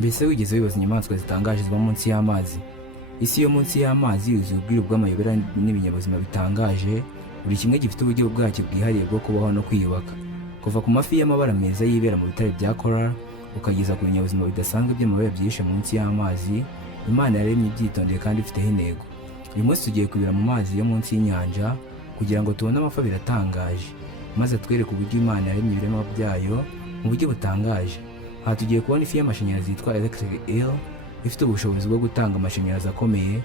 Mbese wigeze wibaza inyamaswa zitangaje ziba munsi y'amazi? Isi yo munsi y'amazi yuzuye ubwiru bw'amayobera n'ibinyabuzima bitangaje, buri kimwe gifite uburyo bwacyo bwihariye bwo kubaho no kwiyubaka. Kuva ku mafi y'amabara meza yibera mu bitare bya coral ukageza ku binyabuzima bidasanzwe by'amabara byihishe munsi y'amazi, Imana yaremye ibyitondeye kandi ifiteho intego. Uyu munsi tugiye kubira mu mazi yo munsi y'inyanja kugira ngo tubone amafi abiri atangaje, maze twereke uburyo Imana yaremye ibiremwa byayo mu buryo butangaje. Aha tugiye kubona ifi y'amashanyarazi yitwa electric eel ifite ubushobozi bwo gutanga amashanyarazi akomeye,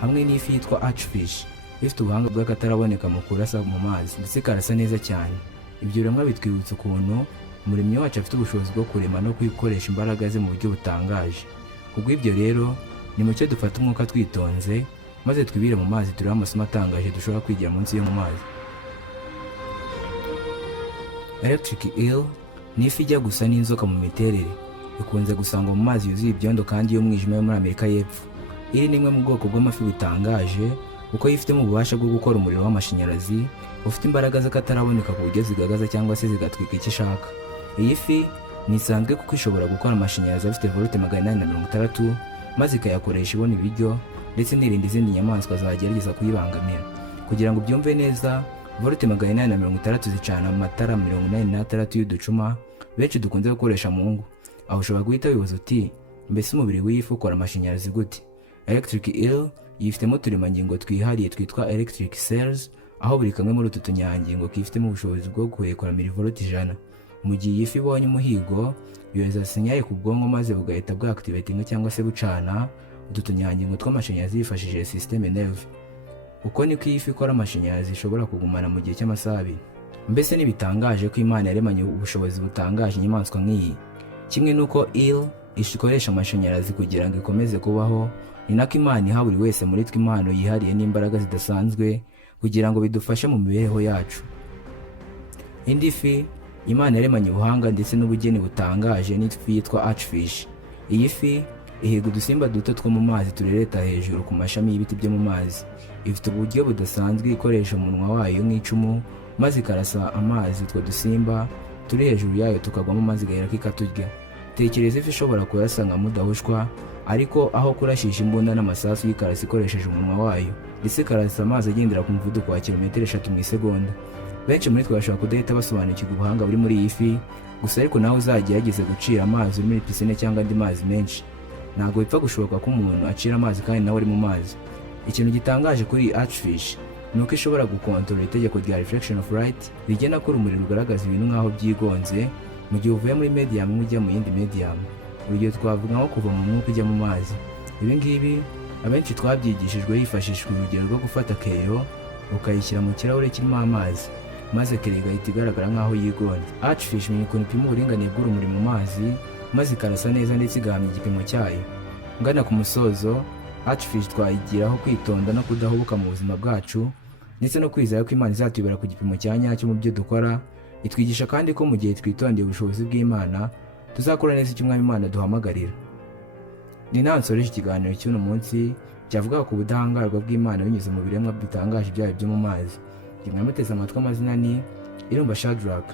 hamwe n'ifi yitwa archfish ifite ubuhanga bw'akataraboneka mu kurasa mu mazi ndetse ikarasa neza cyane. Ibyo biremwa bitwibutsa ukuntu Umuremyi wacu afite ubushobozi bwo kurema no kwikoresha imbaraga ze mu buryo butangaje. Kubw'ibyo rero ni mucyo dufata umwuka twitonze, maze twibire mu mazi turebe amasomo atangaje dushobora kwigira munsi yo mu mazi. Electric eel ni ifi ijya gusa n'inzoka mu miterere, ikunze gusangwa mu mazi yuzuye ibyondo kandi y'umwijima yo muri Amerika y'Epfo. Iri ni imwe mu bwoko bw'amafi butangaje kuko yifitemo ububasha bwo gukora umuriro w'amashanyarazi ufite imbaraga z'akataraboneka ku buryo zigagaza cyangwa se zigatwika icyo ishaka. Iyi fi ni isanzwe kuko ishobora gukora amashanyarazi afite volte 860 maze ikayakoresha ibona ibiryo ndetse n'irinda izindi nyamaswa zagerageza kuyibangamira. Kugira ngo ubyumve neza, volte 860 zicana amatara 86 y'uducuma benshi dukunze gukoresha mu ngo. Aho ushobora guhita wibaza uti, mbese umubiri w'ifi ukora amashanyarazi gute? Electric eel yifitemo uturemangingo twihariye twitwa electric cells, aho buri kamwe muri utu tunyangingo kifitemo ubushobozi bwo kurekura milivolt 100. Mu gihe iyi fi ibonye umuhigo, yohereza sinyali ku bwonko maze bugahita bwactivatinga cyangwa se bucana utu tunyangingo tw'amashanyarazi yifashishije systeme nerve. Uko niko iyi fi ikora amashanyarazi ishobora kugumana mu gihe cy'amasaha 2. Mbese ntibitangaje ko Imana yaremanye ubushobozi butangaje inyamaswa nk'iyi? Kimwe nuko eel ikoresha amashanyarazi kugira ngo ikomeze kubaho, ni nako Imana iha buri wese muri twe impano yihariye n'imbaraga zidasanzwe kugira ngo bidufashe mu mibereho yacu. Indi fi Imana yaremanye ubuhanga ndetse n'ubugeni butangaje ni ifi yitwa archfish. Iyi fi ihiga udusimba duto two mu mazi turereta hejuru ku mashami y'ibiti byo mu mazi. Ifite uburyo budasanzwe ikoresha umunwa wayo nk'icumu maze ikarasa amazi utwo dusimba turi hejuru yayo tukagwamo maze igahera kikaturya. Tekereza ifi ishobora kurasa nka mudahushwa, ariko aho kurashisha imbunda n'amasasu y'ikarasi ikoresheje umunwa wayo, ndetse ikarasa amazi agendera ku muvuduko wa kilometero 3 mu isegonda. Benshi muri twe bashobora kudahita basobanukirwa ubuhanga buri muri iyi fi, gusa ariko nawe uzagerageze gucira amazi uri muri pisine cyangwa andi mazi menshi. Ntabwo bipfa gushoboka ko umuntu acira amazi kandi nawe ari mu mazi. Ikintu gitangaje kuri iyi archfish ni uko ishobora gukontorora itegeko rya reflection of light rigena ko urumuri rugaragaza ibintu nk'aho byigonze mu gihe uvuye muri medium ujya mu yindi medium. Urugero twavuga nko kuva mu mwuka ujya mu mazi. Ibi ngibi abenshi twabyigishijwe hifashishwa urugero rwo gufata keyo ukayishyira mu kirahure kirimo amazi, maze keyo igahita igaragara nk'aho yigonze. Archfish ni ukuntu ipima uburinganire bw'urumuri mu mazi maze ikarasa neza ndetse igahamya igipimo cyayo. Ngana ku musozo, archfish twayigiraho kwitonda no kudahubuka mu buzima bwacu ndetse no kwizera ko Imana izatuyobora ku gipimo cya nyacyo mu byo dukora. Itwigisha kandi ko mu gihe twitondeye ubushobozi bw'Imana tuzakora neza icyo Umwami Imana duhamagarira. Ni naho nsoreje ikiganiro cy'uno munsi cyavuga ku budahangarwa bw'Imana binyuze mu biremwa bitangaje byayo byo mu mazi. Kimwe muteze amatwi, amazina ni Irumba Shadrack.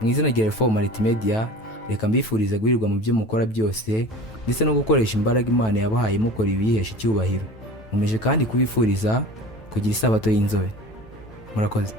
Mu izina rya Reform Multimedia, reka mbifurize guhirirwa mu byo mukora byose ndetse no gukoresha imbaraga Imana yabahaye mukora ibiyihesha icyubahiro. Mumeje kandi kubifuriza kugira isabato y'inzobe. Murakoze.